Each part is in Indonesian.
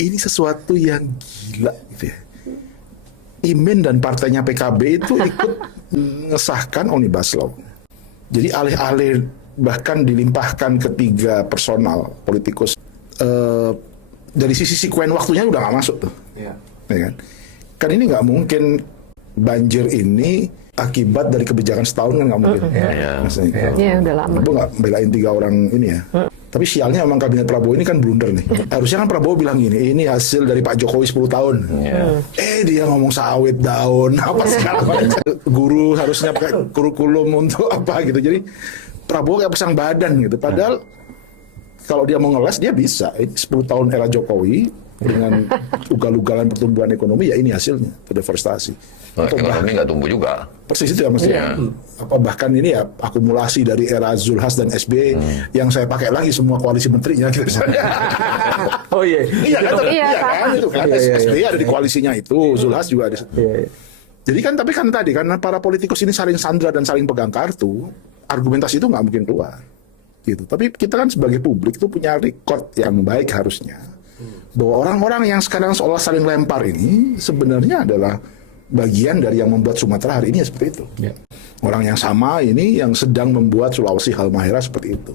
Ini sesuatu yang gila gitu ya. Imin dan partainya PKB itu ikut mengesahkan Omnibus Law. Jadi alih-alih bahkan dilimpahkan ketiga personal politikus, dari sisi sekuen waktunya udah nggak masuk tuh. Ya kan? Kan ini nggak mungkin banjir ini akibat dari kebijakan setahun, kan nggak mungkin. Iya, udah lama. Prabowo nggak belain 3 orang ini ya. Tapi sialnya memang kabinet Prabowo ini kan blunder nih. Harusnya kan Prabowo bilang gini, ini hasil dari Pak Jokowi 10 tahun. Dia ngomong sawit daun, apa segala macam. Guru harusnya pakai kurikulum untuk apa gitu. Jadi Prabowo kayak pasang badan gitu. Padahal kalau dia mau ngeles, dia bisa. 10 tahun era Jokowi dengan ugal-ugalan pertumbuhan ekonomi, ya ini hasilnya, deforestasi. Ekonomi nggak tumbuh juga. Persis itu ya maksudnya. Apa bahkan ini ya akumulasi dari era Zulhas dan SBY yang saya pakai lagi semua koalisi menterinya gitu. Oh iya. Iya kan itu kan. SBY ada di koalisinya itu, Zulhas juga ada. Jadi kan tapi kan tadi karena para politikus ini saling sandra dan saling pegang kartu, argumentasi itu nggak mungkin keluar. Gitu. Tapi kita kan sebagai publik itu punya record yang baik harusnya. Bahwa orang-orang yang sekarang seolah saling lempar ini sebenarnya adalah bagian dari yang membuat Sumatera hari ini seperti itu. Orang yang sama ini yang sedang membuat Sulawesi Halmahera seperti itu.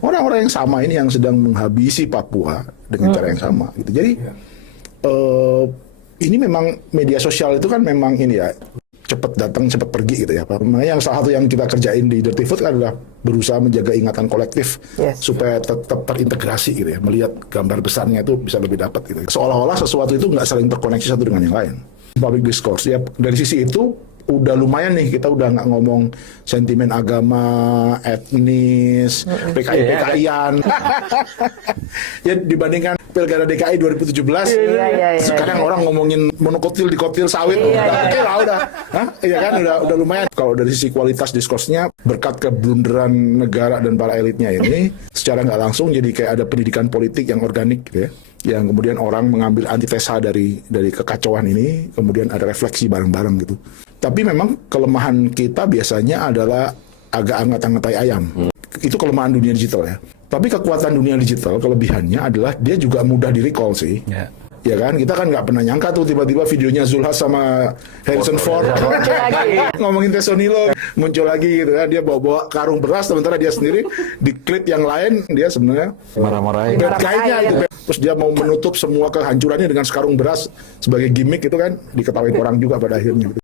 Orang-orang yang sama ini yang sedang menghabisi Papua dengan cara yang sama. Gitu. Jadi ini memang media sosial itu kan memang ini ya, cepat datang cepat pergi gitu ya. Makanya salah satu yang kita kerjain di Dirty Food adalah berusaha menjaga ingatan kolektif supaya tetap terintegrasi gitu ya, melihat gambar besarnya itu bisa lebih dapat gitu. Seolah-olah sesuatu itu nggak saling terkoneksi satu dengan yang lain. Public discourse ya, dari sisi itu udah lumayan nih, kita udah nggak ngomong sentimen agama, etnis, PKI-PKI-an. Ya dibandingkan Pilkada DKI 2017, sekarang orang ngomongin monokotil dikotil sawit, oke lah udah, iya kan udah lumayan. Kalau dari sisi kualitas diskursnya, berkat keblunderan negara dan para elitnya ini, secara nggak langsung jadi kayak ada pendidikan politik yang organik gitu ya. Yang kemudian orang mengambil antitesa dari kekacauan ini, kemudian ada refleksi bareng-bareng gitu. Tapi memang kelemahan kita biasanya adalah agak angkat-angkat ayam. Itu kelemahan dunia digital ya. Tapi kekuatan dunia digital, kelebihannya adalah dia juga mudah di-recall sih. Ya kan, kita kan nggak pernah nyangka tuh tiba-tiba videonya Zulhas sama Harrison Ford ngomongin Tesonilo muncul lagi gitu kan, dia bawa karung beras sementara dia sendiri di klip yang lain dia sebenarnya marah-marahin bad guy-nya gitu. Terus dia mau menutup semua kehancurannya dengan sekarung beras sebagai gimmick itu kan, diketahui orang juga pada akhirnya gitu.